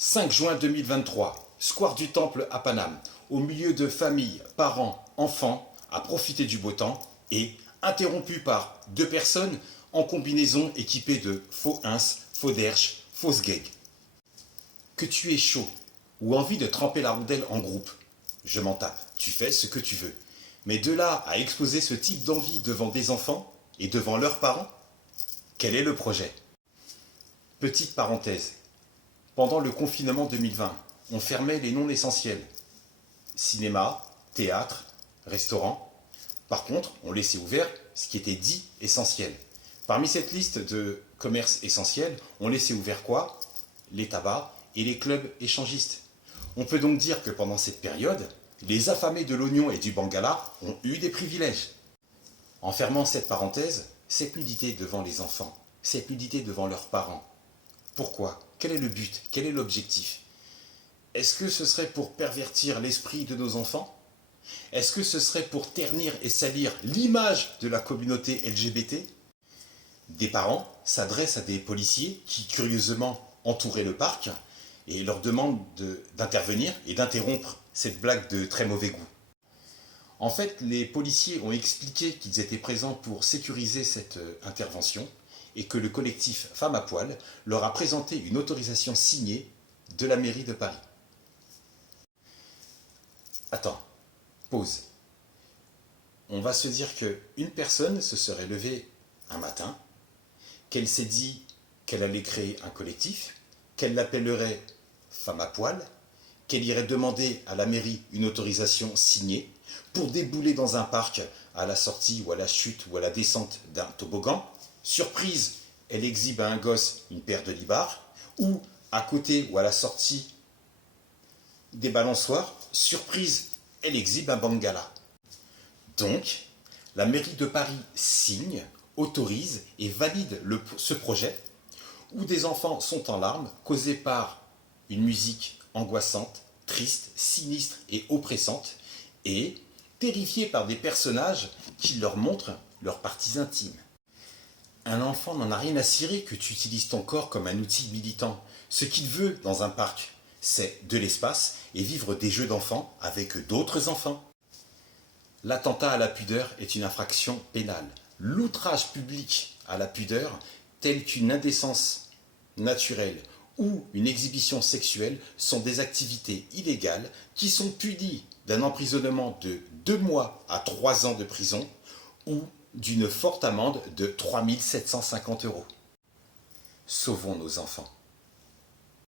5 juin 2023, square du Temple à Paname, au milieu de familles, parents, enfants, à profiter du beau temps et interrompu par deux personnes en combinaison équipées de faux ins, faux derche, fausses gags. Que tu aies chaud ou envie de tremper la rondelle en groupe, je m'en tape, tu fais ce que tu veux. Mais de là à exposer ce type d'envie devant des enfants et devant leurs parents, quel est le projet? Petite parenthèse. Pendant le confinement 2020, on fermait les non essentiels. Cinéma, théâtre, restaurant. Par contre, on laissait ouvert ce qui était dit essentiel. Parmi cette liste de commerces essentiels, on laissait ouvert quoi? Les tabacs et les clubs échangistes. On peut donc dire que pendant cette période, les affamés de l'oignon et du bangala ont eu des privilèges. En fermant cette parenthèse, cette nudité devant les enfants, cette nudité devant leurs parents. Pourquoi? Quel est le but? Quel est l'objectif? Est-ce que ce serait pour pervertir l'esprit de nos enfants? Est-ce que ce serait pour ternir et salir l'image de la communauté LGBT? Des parents s'adressent à des policiers qui, curieusement, entouraient le parc et leur demandent d'intervenir et d'interrompre cette blague de très mauvais goût. En fait, les policiers ont expliqué qu'ils étaient présents pour sécuriser cette intervention et que le collectif Femmes à Poil leur a présenté une autorisation signée de la mairie de Paris. Attends, pause. On va se dire qu'une personne se serait levée un matin, qu'elle s'est dit qu'elle allait créer un collectif, qu'elle l'appellerait Femmes à Poil, qu'elle irait demander à la mairie une autorisation signée pour débouler dans un parc à la sortie ou à la chute ou à la descente d'un toboggan. Surprise, elle exhibe à un gosse une paire de libards, ou à côté ou à la sortie des balançoires, surprise, elle exhibe un bangala. Donc, la mairie de Paris signe, autorise et valide ce projet où des enfants sont en larmes causés par une musique angoissante, triste, sinistre et oppressante et terrifiés par des personnages qui leur montrent leurs parties intimes. Un enfant n'en a rien à cirer que tu utilises ton corps comme un outil militant. Ce qu'il veut dans un parc, c'est de l'espace et vivre des jeux d'enfants avec d'autres enfants. L'attentat à la pudeur est une infraction pénale. L'outrage public à la pudeur, tel qu'une indécence naturelle ou une exhibition sexuelle, sont des activités illégales qui sont punies d'un emprisonnement de 2 mois à 3 ans de prison ou d'une forte amende de 3 750 €. Sauvons nos enfants.